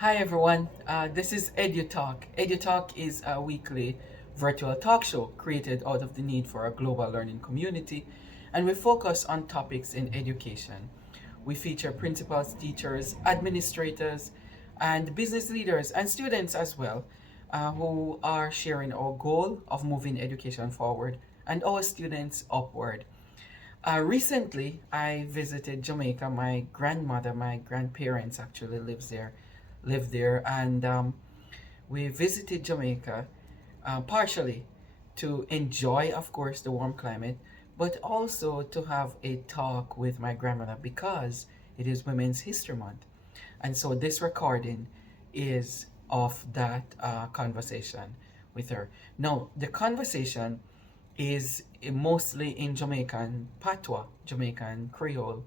Hi everyone, this is EduTALK. EduTALK is a weekly virtual talk show created out of the need for a global learning community, and we focus on topics in education. We feature principals, teachers, administrators, and business leaders and students as well, who are sharing our goal of moving education forward and our students upward. Recently, I visited Jamaica. My grandmother, my grandparents actually live there, and we visited Jamaica partially to enjoy, of course, the warm climate, but also to have a talk with my grandmother because it is Women's History Month, and so this recording is of that conversation with her. Now, the conversation is mostly in Jamaican patois, Jamaican Creole.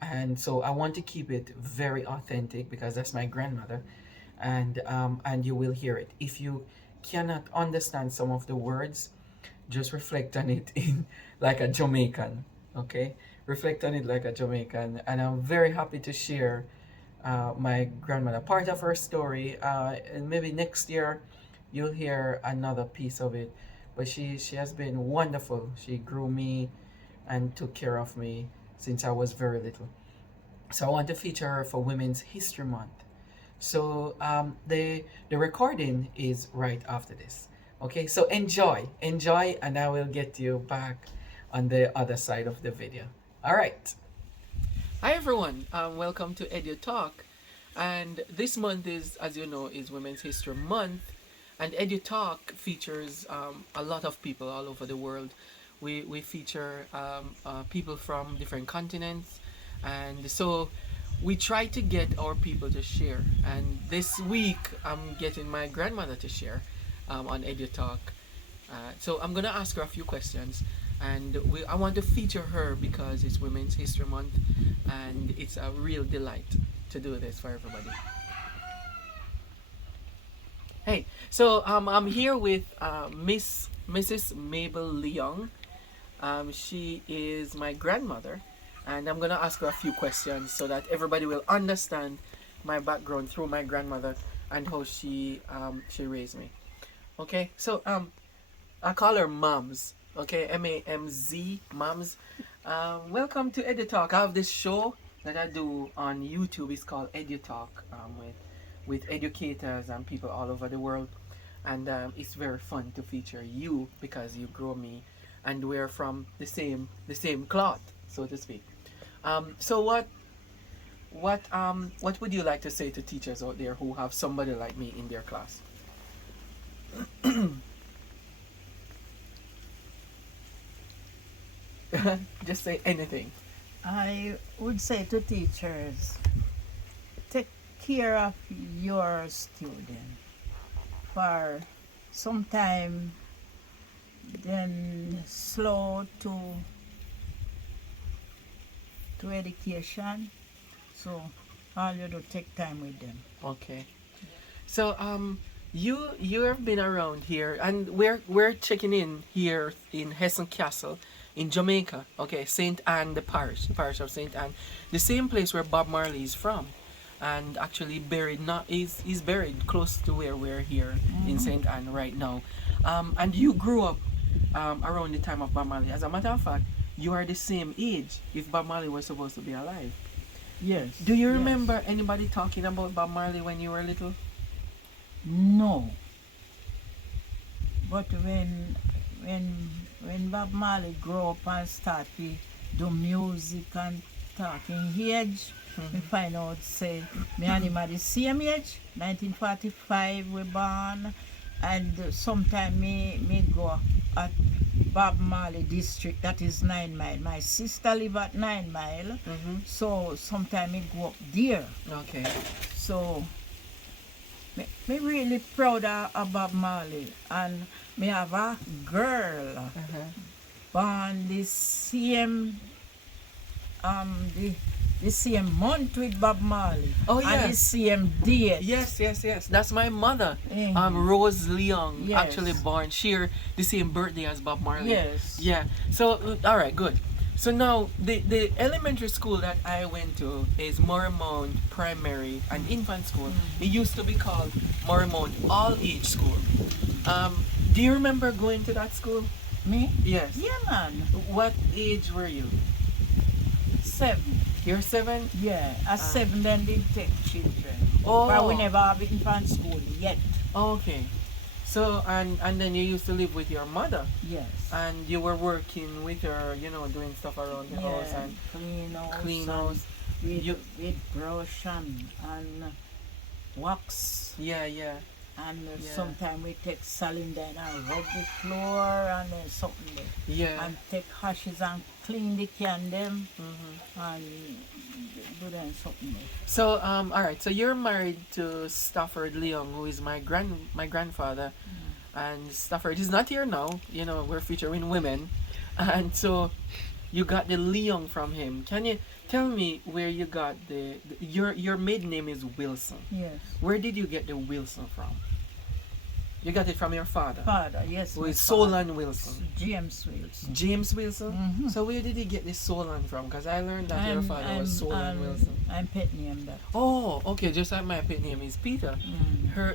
And so I want to keep it very authentic because that's my grandmother, and you will hear it. If you cannot understand some of the words, just reflect on it in like a Jamaican, okay? Reflect on it like a Jamaican, and I'm very happy to share my grandmother part of her story. And maybe next year you'll hear another piece of it. But she has been wonderful. She grew me and took care of me since I was very little. So I want to feature her for Women's History Month. So the recording is right after this. Okay, so enjoy, and I will get you back on the other side of the video. All right. Hi everyone, welcome to EduTalk. And this month is, as you know, is Women's History Month. And EduTalk features a lot of people all over the world. We feature people from different continents, and so we try to get our people to share. And this week I'm getting my grandmother to share on EduTalk. So I'm gonna ask her a few questions, and I want to feature her because it's Women's History Month, and it's a real delight to do this for everybody. Hey, so I'm here with Mrs Mabel Leung. She is my grandmother, and I'm gonna ask her a few questions so that everybody will understand my background through my grandmother and how she raised me. Okay, so I call her Moms. Okay, MAMZ, Moms. Welcome to EduTalk. I have this show that I do on YouTube. It's called EduTalk. With educators and people all over the world, and it's very fun to feature you because you grow me, and we're from the same cloth, so to speak. So what would you like to say to teachers out there who have somebody like me in their class? Just say anything. I would say to teachers, take care of your student for some time, then slow to education. So all you do, take time with them. Okay. So you have been around here, and we're checking in here in Hessen Castle in Jamaica. Okay, Saint Anne, the parish of Saint Anne, the same place where Bob Marley is from, and actually buried. Not he's buried close to where we're here in Saint Anne right now. And you grew up around the time of Bob Marley. As a matter of fact, you are the same age if Bob Marley was supposed to be alive. Yes. Do you yes. remember anybody talking about Bob Marley when you were little? No. But when Bob Marley grow up and start to do music and talking age, we find out say me and him are the same age, 1945 we born, and sometime me go at Bob Marley district, that is 9 Mile. My sister live at 9 Mile, so sometime me go up there. Okay. So me really proud of Bob Marley, and me have a girl born the same the same month with Bob Marley. Oh, And the yes. same date. Yes. That's my mother. Mhm. Rose Leung, Yes. actually born. Share the same birthday as Bob Marley. Yes. Yeah. So all right, good. So now the elementary school that I went to is Moremont Primary and Infant School. It used to be called Moremont All Age School. Do you remember going to that school? Me? Yes. Yeah, man. What age were you? 7. You're 7? Yeah, at 7 then they take children. Oh. But we never have infant school yet. Okay. So and then you used to live with your mother, Yes. and you were working with her, you know, doing stuff around the house and clean house. You- With brush and wax. yeah. And Yeah. sometimes we take cylinder and rub the floor and then something there. Yeah. And take hashes and clean the can them Mhm. and do them something there. So all right. So you're married to Stafford Leung, who is my grandfather, and Stafford is not here now. You know, we're featuring women, and so you got the Leung from him. Can you tell me where you got your maiden name is Wilson? Yes. Where did you get the Wilson from? You got it from your father, Father, yes. who my is father. Solon Wilson. James Wilson. James Wilson. Mhm. So where did he get the Solon from? Because I learned that your father was Solon Wilson. I'm pet name that. Oh, okay. Just like my pet name is Peter.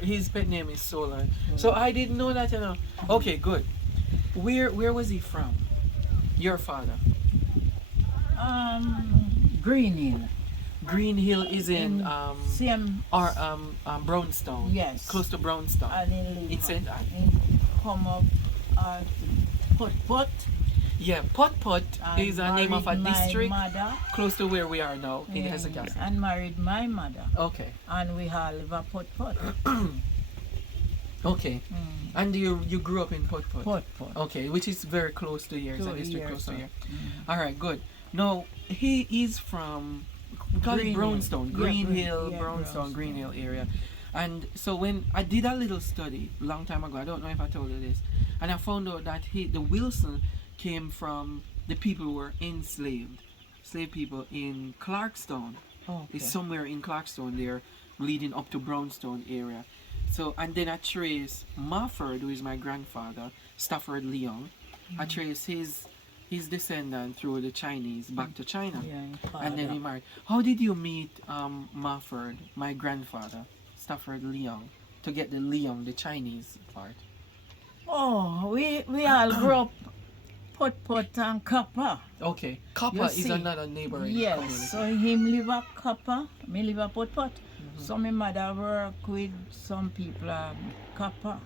His pet name is Solon. So I didn't know that, you know. Okay, good. Where was he from? Your father. Green Hill. Green Hill is in Same. Brownstone. Yes. Close to Brownstone. And in live. In St. Anne. Come up Pot. Yeah, Pot is the name of a district Mother. close to where we are now in Hessen Castle. And married my mother. Okay. And we all live at Pot. Okay. And you grew up in Pot. Pot. Okay, which is very close to here. It's a To district here, close to sir. here. All right, good. Now he is from, we call it Green Brownstone, Hill. Green Yeah, Hill, yeah, Brownstone, Brownstone. Green Hill area. And so when I did a little study a long time ago, I don't know if I told you this, and I found out that the Wilson came from the people who were enslaved, slave people in Clarkstown. Okay. It's somewhere in Clarkstown there, leading up to Brownstone area. So and then I trace Mafford, who is my grandfather, Stafford Leung. I trace his descendant through the Chinese back to China. Yeah, And then he married. How did you meet Mafford, my grandfather, Stafford Leung, to get the Leung, the Chinese part? Oh, we all grew up Pot and Copper. Okay. Copper You is see, another neighboring Yes, community. so him live at Copper, me live at Pot. So my mother work with some people Copper.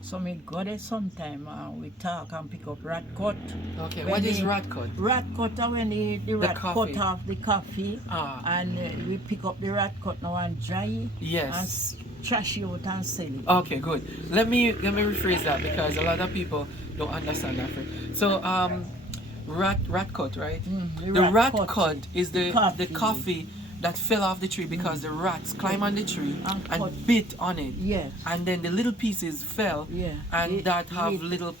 So me go there sometime we talk and pick up rat cut. Okay, When what is the- rat cut? Rat cut are when the rat coffee. cut off the coffee and we pick up the rat cut now and dry it Yes. and trash it out and sell it. Okay, good. Let me rephrase that because a lot of people don't understand that phrase. So rat cut, right? The rat cut is the coffee that fell off the tree because the rats climb on the tree and cut. bit on it. Yes. And then the little pieces fell Yeah. and that have little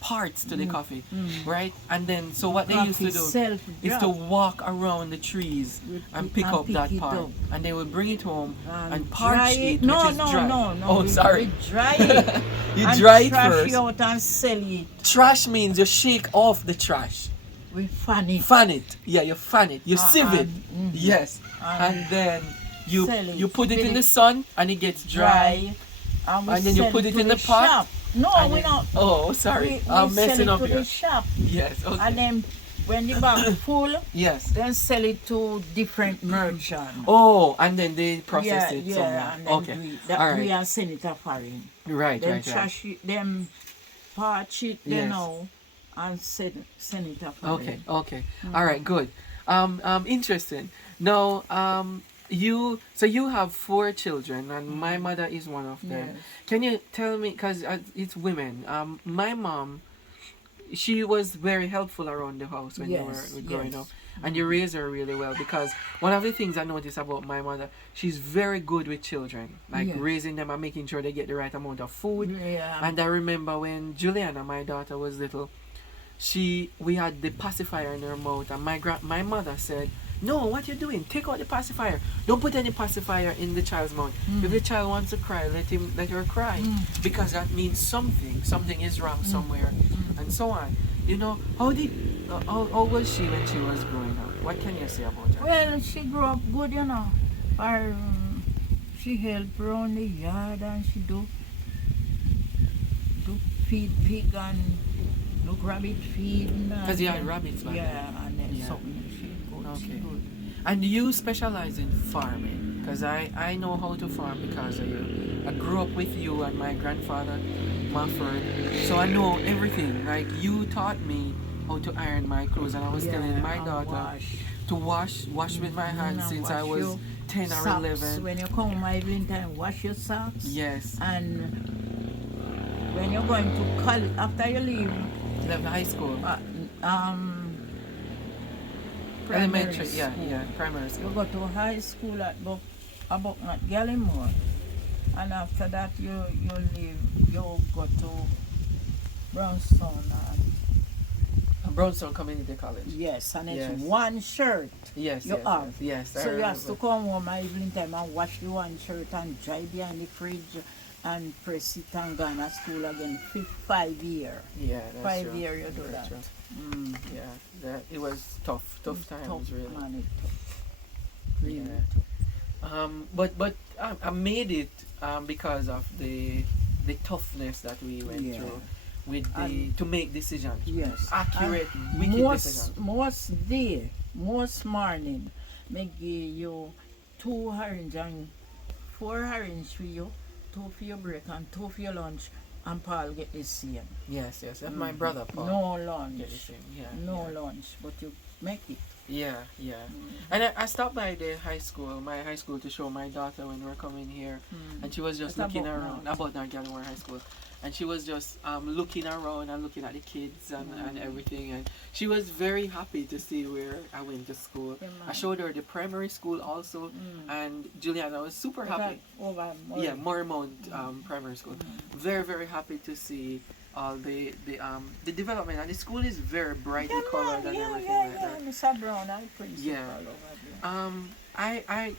parts to the coffee, right? And then so what they used to Coffee do self is to drop. walk around the trees and pick up that it part, up. and they would bring it home and dry parch it, No, which is no, dry. no. Oh, sorry. We dry it. You and dry it trash first. it out and sell it. Trash means you shake off the trash. We fan it. Fan it. Yeah, you fan it. You sieve it. and- Yes. And then you sell it. you put it Till in the it sun and it gets dry. And, we And then you sell put it to in the pot? shop. No, and we then- not. Oh, sorry. We I'm sell messing it up to here. the shop. Yes. Okay. And then when the bag full, Yes. then sell it to different merchants. Oh, and then they process it somewhere. and then Okay. do it. That All we right. and send it to foreign. Right. Then Right. trash it, them parch it, Yes. you know, and send it to foreign. Okay. Okay. All right. Good. Interesting. Now, you have 4 children, and my mother is one of them. Yes. Can you tell me, because it's women, my mom, she was very helpful around the house when you were growing up, and you raised her really well, because one of the things I noticed about my mother, she's very good with children, like Yeah. raising them and making sure they get the right amount of food. Yeah. And I remember when Juliana, my daughter, was little, we had the pacifier in her mouth, and my mother said, "No, what you doing? Take out the pacifier. Don't put any pacifier in the child's mouth. If the child wants to cry, let her cry, because that means something is wrong somewhere, and so on." You know, how was she when she was growing up? What can you say about her? Well, she grew up good, you know. Her, she help around the yard and she do feed pig and look rabbit feed. Because you had rabbits back then. Yeah, and then Yeah. something she good. She Okay. good. And you specialize in farming, because I know how to farm because of you. I grew up with you and my grandfather, Mafford, so I know everything. Like, you taught me how to iron my clothes, and I was telling my and daughter wash. to wash with my hands And since I wash was your 10 or socks. 11. When you come home evening time, wash your socks. Yes, And when you're going to college, after you leave, left high school, primary elementary, yeah, school, yeah, primary school. you go to high school at Bucknut Gallimore, and after that you leave, you go to Brownstone. Brownstone Community College. Yes, and it's Yes. one shirt Yes, you yes, have. yes, I So you have to remember. come home at evening time and wash the one shirt and dry behind the fridge and press it and go to school again. 5 years. Yeah, that's 5 true. years you do That's that. true. Mm. Yeah, it was tough times, Tough, really. man, it's tough. Really Yeah. tough. But I made it because of the toughness that we went Yeah. through with And- to make decisions. Yes. Accurate, And wicked decisions. most morning, me give you 2 orange and 4 orange for you, 2 for your break and 2 for your lunch, and Paul get the same. Yes, that's my brother Paul. No lunch. Get the same. Yeah. No yeah. lunch, but you make it. Yeah, yeah. And I stopped by the my high school, to show my daughter when we were coming here, and she was just That's looking about around now. about Gallimore High School, and she was just looking around and looking at the kids and everything, and she was very happy to see where I went to school. Yeah, I man. showed her the primary school also, and Juliana was super happy. Over Yeah, Mormont Primary School. Very, very happy to see all the development, and the school is very brightly colored and everything like that. Mr. Brown, I principal Yeah. over there.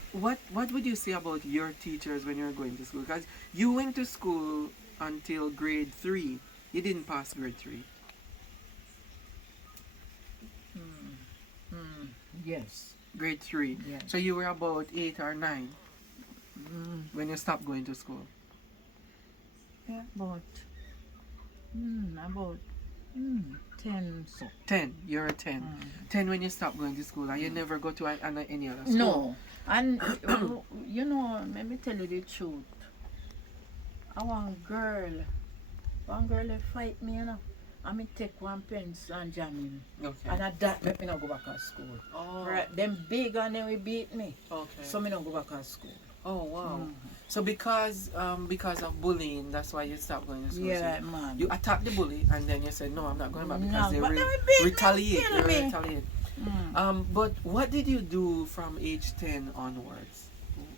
What would you say about your teachers when you were going to school? Because you went to school until grade 3. You didn't pass grade 3. Yes. Grade 3. Yes. So you were about 8 or 9 when you stopped going to school. Yeah, about 10 so. 10. You're a 10. 10 when you stopped going to school, and you never go to any other school. No. And you know, let me tell you the truth. I one girl they fight me, you know. And me take one pencil and jam him. Okay. And at that make me not go back to school. Oh. Right, them big and then we beat me. Okay. So me not go back to school. Oh wow. So because of bullying, that's why you stopped going to school. Yeah, So man. you attacked the bully, and then you said, "No, I'm not going back," No, because but they they beat me, retaliate. kill They me. retaliate. But what did you do from age 10 onwards?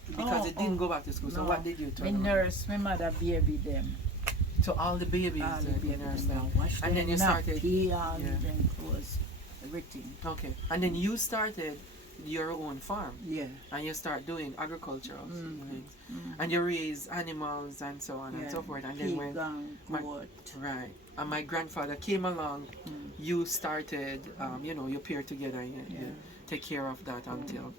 Because you didn't go back to school. So No. what did you Me turn around? nurse, my mother baby them. So all the babies, All the you baby nursed them. them. Wash And then them you started. nappy and Yeah. them clothes, everything. Okay. And then you started your own farm, Yeah. and you start doing agricultural things, and you raise animals and so on and so forth. And then Pig when and my- goat. right, and my grandfather came along, you started, you pair together and you take care of that until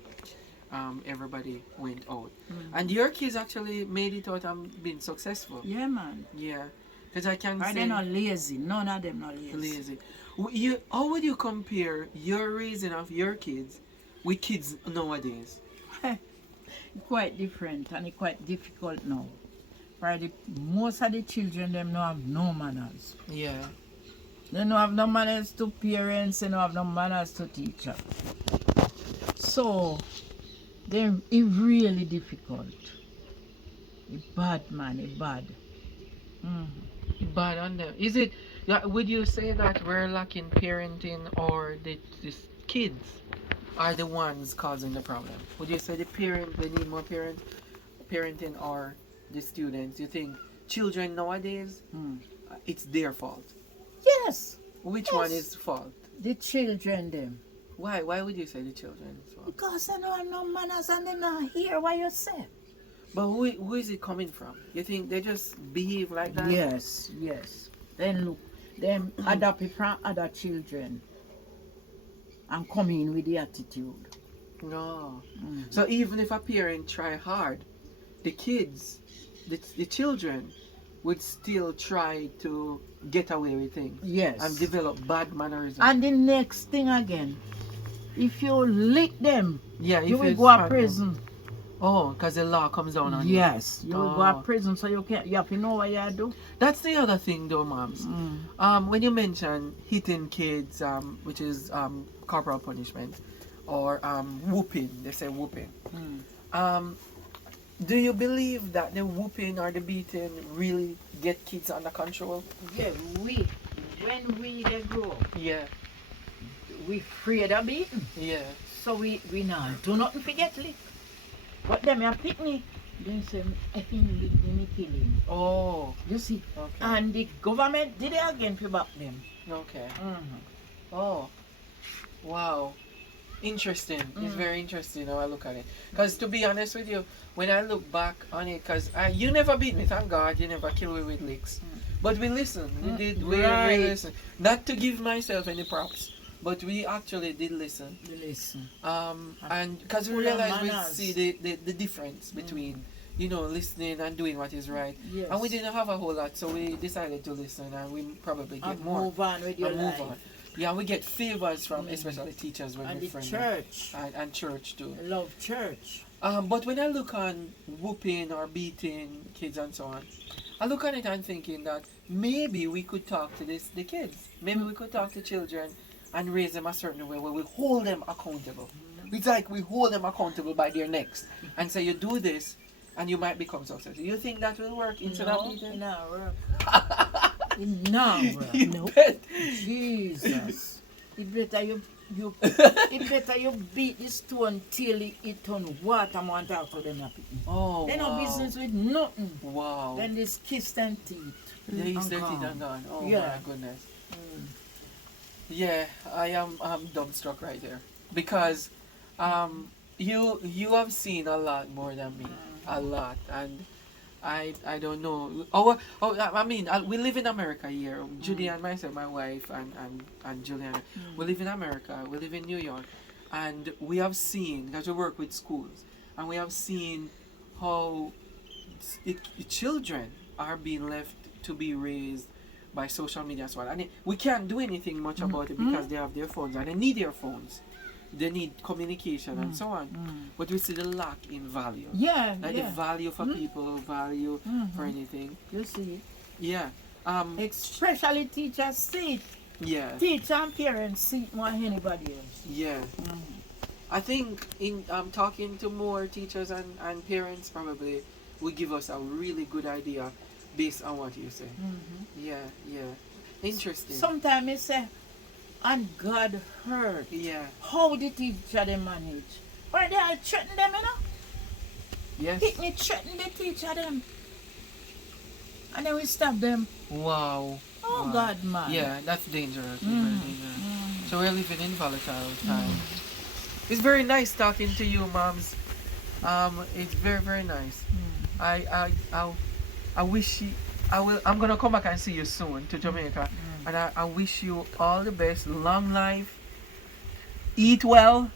everybody went out. And your kids actually made it out and been successful. Yeah, man. Yeah, because I can Are say they not lazy? None of them not lazy. lazy. How would you compare your raising of your kids with kids nowadays? Quite different and it quite difficult now. For most of the children them don't have no manners. Yeah. They don't have no manners to parents, they don't have no manners to teacher. So it's really difficult. It's bad, man, it's bad. But on them, is it? Would you say that we're lacking parenting, or these kids are the ones causing the problem? Would you say the parent, they need more parenting, or the students? You think children nowadays, it's their fault? Yes, Which Yes. one is fault? the children them. Why? Why would you say the children's fault? Because they don't have no manners and they not hear what you say. But who is it coming from? You think they just behave like that? Yes, yes. Then look, them adopt it from other children and come in with the attitude. No. So even if a parent try hard, the kids, the children would still try to get away with things. Yes. And develop bad mannerisms. And the next thing again, if you lick them, yeah, you if will it's go to fun, prison. Oh, because the law comes down on you. Yes, you will go Oh. to prison, so you have to know what you do. That's the other thing though, moms. When you mention hitting kids, which is corporal punishment, or whooping, they say whooping. Do you believe that the whooping or the beating really get kids under control? Yeah, when we get grow up, Yeah, we afraid of beating. yeah. So we not do nothing forget lick. But them a pick me, they say, I think lick me kill him. Oh, You see? okay. And the government did it again to back them. Okay. Oh, wow. Interesting. It's very interesting how I look at it. Because to be honest with you, when I look back on it, because you never beat me, thank God, you never kill me with licks. But we listened. We did. We listened. Not to give myself any props, but we actually did listen. Listen. And because we Full of realized we manners. see the difference between, listening and doing what is right. Yes. And we didn't have a whole lot, so we decided to listen, and we probably get And more. move on with your And life. move on. Yeah, we get favors from especially teachers when And we the friend church. and church too. I love church. But when I look on whooping or beating kids and so on, I look on it and thinking that maybe we could talk to the kids. Maybe we could talk to children and raise them a certain way where we hold them accountable. It's like we hold them accountable by their necks and say, you do this and you might become successful. You think that will work instead of beating? No, no, You no. bet. Jesus. It better you beat the stone till it turn water and want to talk to them. Oh, They no wow. business with nothing. Wow. Then this kiss them teeth. They used their And teeth gone. and gone. Oh Yeah. my goodness. Yeah, I'm dumbstruck right there. Because you have seen a lot more than me. A lot. And I don't know. We live in America here. Judy and myself, my wife and Juliana. We live in America. We live in New York. And we have seen, because we work with schools, and we have seen how children are being left to be raised by social media as well. And we can't do anything much about it because they have their phones and they need their phones. They need communication and so on. But we see the lack in value. Yeah, Like the value for people, value for anything. You see, Yeah. especially teachers see it. Yeah. Teacher and parents see it more than anybody else. Yeah. I think in talking to more teachers and parents probably will give us a really good idea based on what you say. Yeah. Interesting. Sometimes I say, and God heard. Yeah. How the teacher they manage? Or they are threatening them, Yes. Hit me, threaten the teacher them. And then we stop them. Wow. Oh Wow. God, man. Yeah, that's dangerous. Very dangerous. So we're living in volatile times. It's very nice talking to you, moms. It's very, very nice. I wish you. I'm gonna come back and see you soon to Jamaica, and I wish you all the best. Long life. Eat well,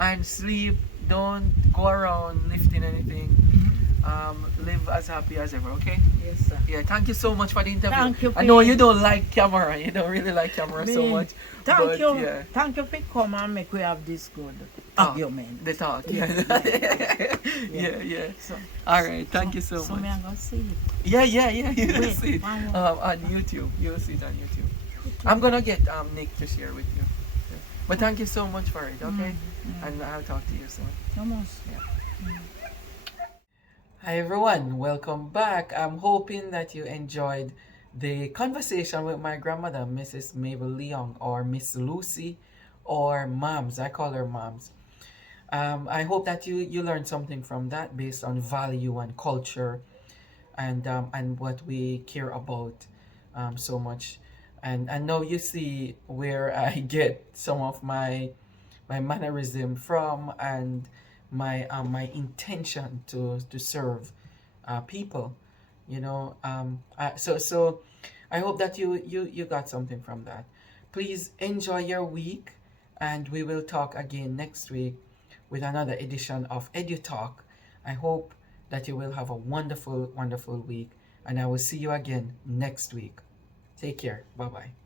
and sleep. Don't go around lifting anything. Live as happy as ever. Okay. Yes, sir. Yeah. Thank you so much for the interview. Thank you, I know Pete. you don't like camera. You don't really like camera so Me. much. Thank but you. Yeah. Thank you for coming and make we have this good Talk. argument. The talk. Yeah. Yeah. So, All right. Thank you so so much. me I'm gonna see it. Yeah. You'll Wait, see it one more. on YouTube. You'll see it on YouTube. I'm gonna get Nick to share with you. Yeah. But thank you so much for it. Okay. And I'll talk to you soon. Almost. Hi everyone, welcome back. I'm hoping that you enjoyed the conversation with my grandmother, Mrs. Mabel Leung, or Miss Lucy, or Moms. I call her Moms. I hope that you learned something from that based on value and culture and what we care about so much. And now you see where I get some of my mannerism from and my intention to serve people. You know, so I hope that you got something from that. Please enjoy your week, and we will talk again next week with another edition of EduTalk. I hope that you will have a wonderful, wonderful week, and I will see you again next week. Take care. Bye bye.